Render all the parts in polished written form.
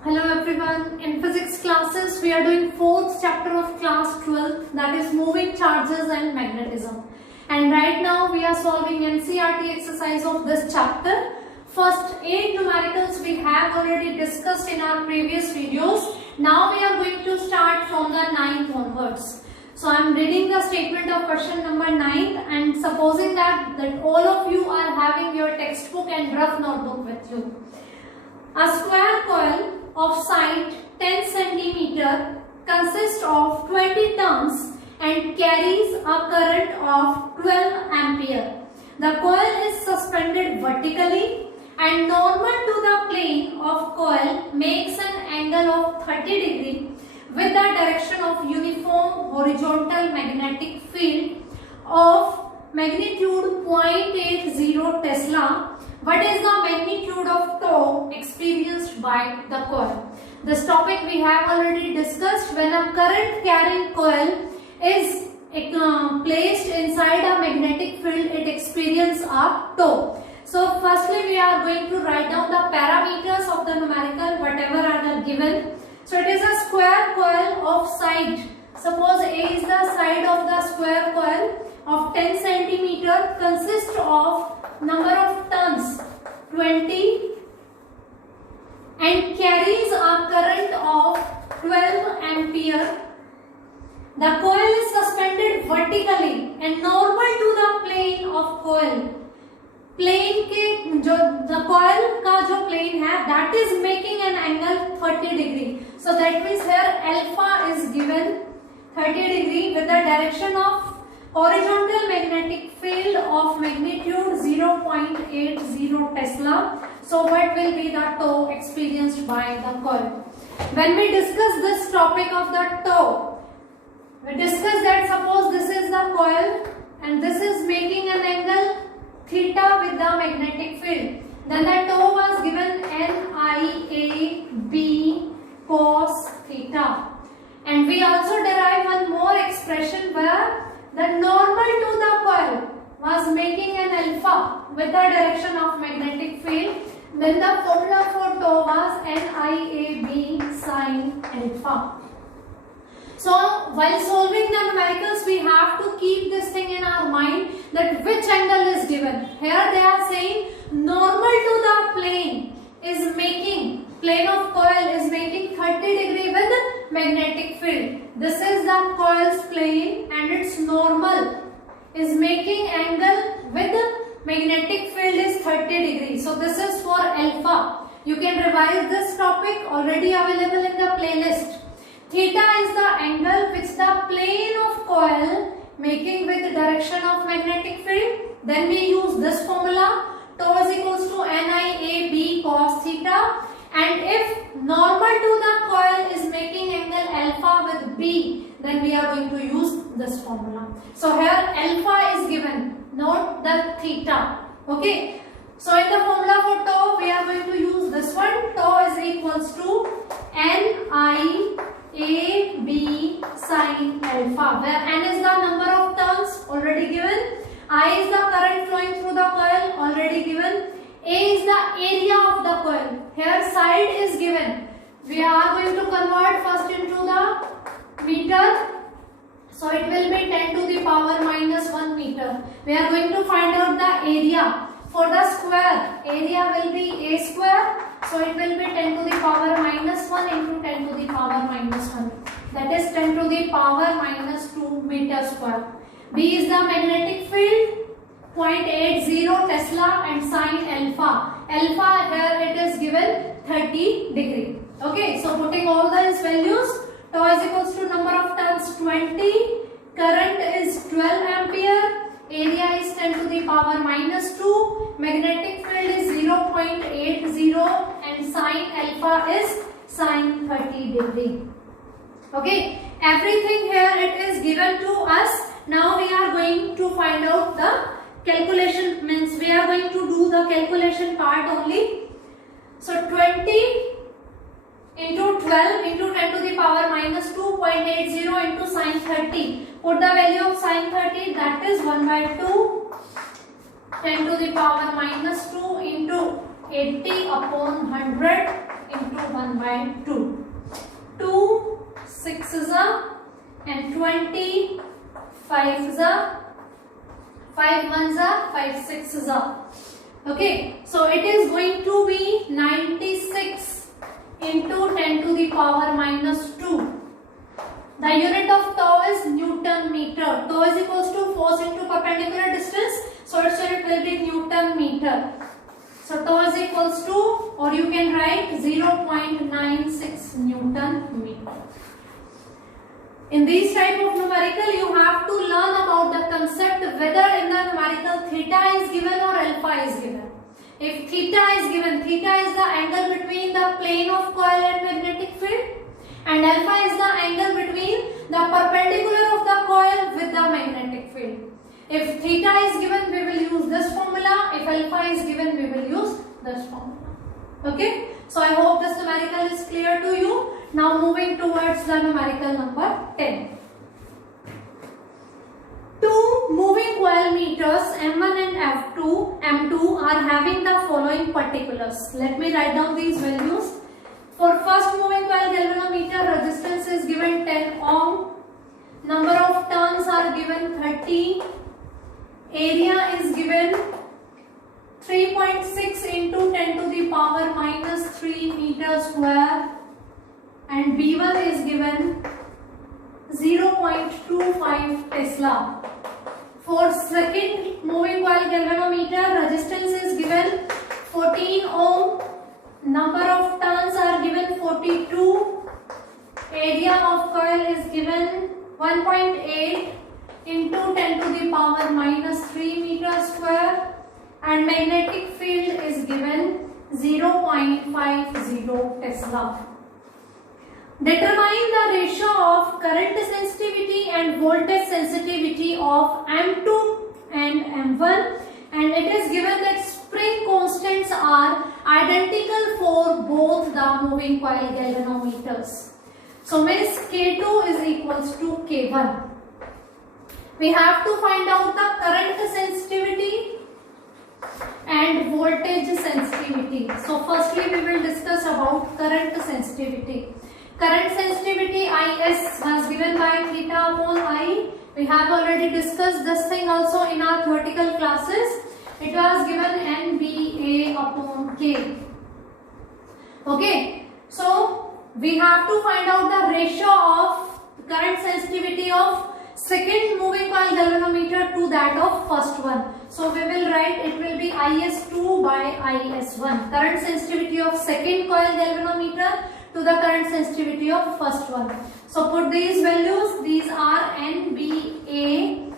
Hello everyone. In physics classes, we are doing fourth chapter of class 12, that is moving charges and magnetism. And right now we are solving NCERT exercise of this chapter. First 8 numericals we have already discussed in our previous videos. Now we are going to start from the 9th onwards. So I am reading the statement of question number 9, and supposing that all of you are having your textbook and rough notebook with you. A square coil of side 10 cm consists of 20 turns and carries a current of 12 ampere. The coil is suspended vertically and normal to the plane of coil makes an angle of 30 degree with the direction of uniform horizontal magnetic field of magnitude 0.80 Tesla. What is the magnitude of torque experienced by the coil? This topic we have already discussed. When a current carrying coil is placed inside a magnetic field, it experiences a torque. So firstly we are going to write down the parameters of the numerical whatever are given. So it is a square coil of side. Suppose A is the side of the square coil of 10 cm consists of number of turns 20 and carries a current of 12 ampere. The coil is suspended vertically and normal to the plane of coil. Plane के जो the coil का जो plane है that is making an angle 30 degree. So that means here alpha is given 30 degree with the direction of horizontal magnetic field of magnitude 0.80 Tesla. So what will be the torque experienced by the coil? When we discuss this topic of the torque, we discuss that suppose this is the coil and this is making an angle theta with the magnetic field. Then the torque was given NIAB cos theta. And we also derive one more expression where the normal to the coil was making an alpha with the direction of magnetic field. Then the formula for torque was NIAB sin alpha. So while solving the numericals, we have to keep this thing in our mind that which angle is given. Here they are saying normal to the plane is making, plane of coil is making 30 degree with magnetic field. This is the coil's plane and its normal is making angle with magnetic field is 30 degree. So this is for alpha. You can revise this topic already available in the playlist. Theta is the angle which the plane of coil making with the direction of magnetic field. Then we use this formula. Torque is equals to NIAB cos theta. And if normal to the coil is making angle alpha with B, then we are going to use this formula. So here alpha is given, not the theta. Okay. So in the formula for torque, we are going to use this one. Torque is equals to NIAB sin alpha, where N is the number of turns already given, I is the current flowing through the coil already given, A is the area of the coil. Here side is given. We are going to convert first into the meter. So it will be 10 to the power minus 1 meter. We are going to find out the area. For the square, area will be A square. So it will be 10 to the power minus 1 into 10 to the power minus 1. That is 10 to the power minus 2 meter square. B is the magnetic field, 0.80 Tesla and sin alpha. Alpha here it is given 30 degree. Okay, so putting all these values, torque is equals to number of turns 20, current is 12 ampere, area is 10 to the power minus 2, magnetic field is 0.80 and sin alpha is sin 30 degree. Okay, everything here it is given to us. Now we are going to find out the calculation, means we are going to do the calculation part only. So 20 into 12 into 10 to the power minus 2.80 into sin 30. Put the value of sin 30, that is 1 by 2. 10 to the power minus 2 into 80 upon 100. into 1 by 2. 2 6s and 20, 5s, 5 1s, 5 6s. Okay, so it is going to be 96 into 10 to the power minus 2. The unit of tau is Newton meter. Tau is equals to force into perpendicular distance, so its unit will be Newton meter. So tau is equals to, or you can write 0.96 Newton meter. In these type of numerical, you have to learn about the concept whether in the numerical theta is given or alpha is given. If theta is given, theta is the angle between the plane of coil and magnetic field, and alpha is the angle between the perpendicular of the coil with the magnetic field. If theta is given, we will use this formula. If alpha is given, we will use this formula. Okay, so I hope this numerical is clear to you. Now moving towards the numerical number 10. Two moving coil meters M1 and M2 are having the following particulars. Let me write down these values. For first moving coil galvanometer, resistance is given 10 ohm. Number of turns are given 30. Area is given 3.6 into 10 to the power minus 3 meter square. And B1 is given 0.25 Tesla. For second moving coil galvanometer, resistance is given 14 ohm. Number of turns are given 42. Area of coil is given 1.8 into 10 to the power minus 3 meter square. And magnetic field is given 0.50 Tesla. Determine the ratio of current sensitivity and voltage sensitivity of M2 and M1, and it is given that spring constants are identical for both the moving coil galvanometers. So means K2 is equals to K1. We have to find out the current sensitivity and voltage sensitivity. So firstly we will discuss about current sensitivity. Current sensitivity Is was given by theta upon I. We have already discussed this thing also in our theoretical classes. It was given NBA upon K. Okay, so we have to find out the ratio of current sensitivity of second moving coil galvanometer to that of first one. So we will write it will be IS2 by IS1. Current sensitivity of second coil galvanometer to the current sensitivity of first one. So put these values. These are NBA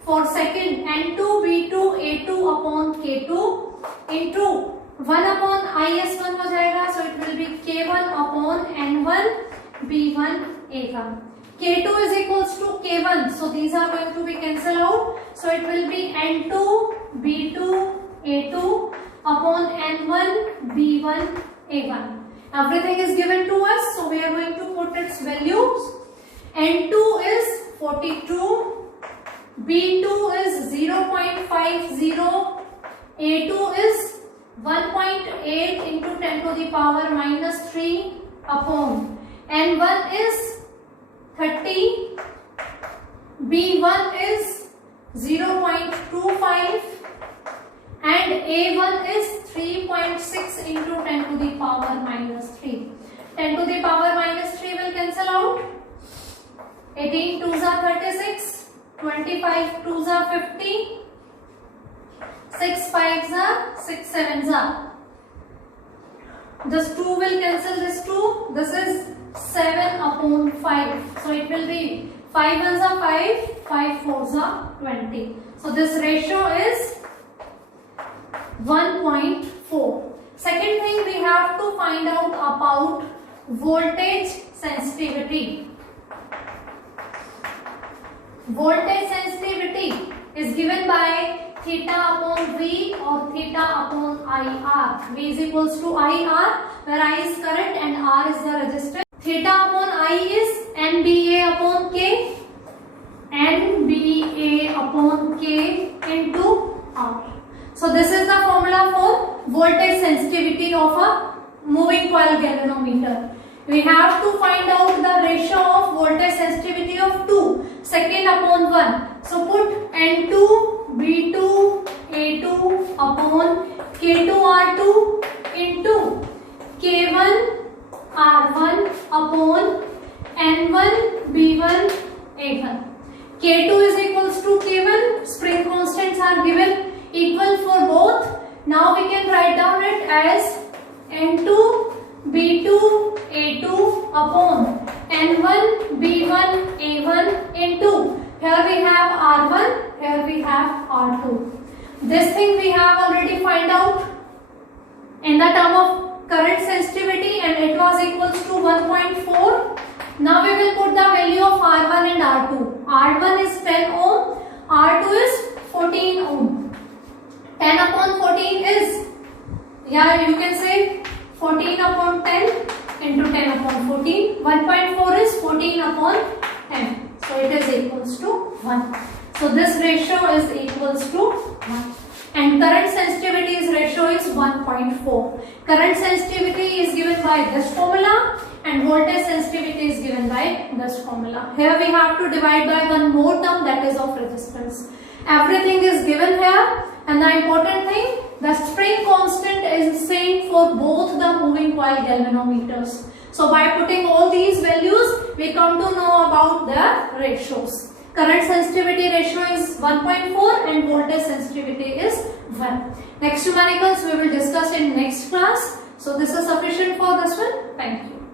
for second, N2, B2, A2 upon K2 into 1 upon IS1 हो जाएगा. So it will be K1 upon N1, B1, A1. K2 is equals to K1. So these are going to be cancelled out. So it will be N2, B2, A2 upon N1, B1, A1. Everything is given to us, so we are going to put its values. N2 is 42, B2 is 0.50, A2 is 1.8 into 10 to the power minus 3 upon N1 is 30, B1 is 0.25 and A1 is 3.6 into 10 to the power minus 3. 10 to the power minus 3 will cancel out. 18 2s are 36, 25 2s are 50, 6 5s are 6 7s are. This 2 will cancel this 2. This is 7 upon 5. So it will be 5 1s are 5, 5 4s are 20. So this ratio is 1.4. Second thing, we have to find out about voltage sensitivity. Voltage sensitivity is given by theta upon V or theta upon IR. V is equals to IR, where I is current and R is the resistance. Theta upon I is NBA upon K, NBA upon K into R. So this is the formula for voltage sensitivity of a moving coil galvanometer. We have to find out the ratio of voltage sensitivity of 2 second upon 1. So put N2 B2 A2 upon K2 R2 into K1 R1 upon N1 B1 A1. K2 is equals to K1. Spring constants are given equal for both. Now we can write down it as N2 B2 A2 upon N1 B1 A1 into, here we have R1, here we have R2. This thing we have already find out in the term of current sensitivity, and it was equals to 1.4. Now we will put the value of R1 and R2. R1 is 10 ohm, R2 is 14 ohm. 10 upon 14 is, yeah, you can say 14 upon 10 into 10 upon 14. 1.4 is 14 upon 10. So it is equals to 1. So this ratio is equals to 1. And current sensitivity's ratio is 1.4. Current sensitivity is given by this formula and voltage sensitivity is given by this formula. Here we have to divide by one more term, that is of resistance. Everything is given here, and the important thing, the spring constant is same for both the moving coil galvanometers. So by putting all these values, we come to know about the ratios. Current sensitivity ratio is 1.4 and voltage sensitivity is 1. Next numericals we will discuss in next class. So this is sufficient for this one. Thank you.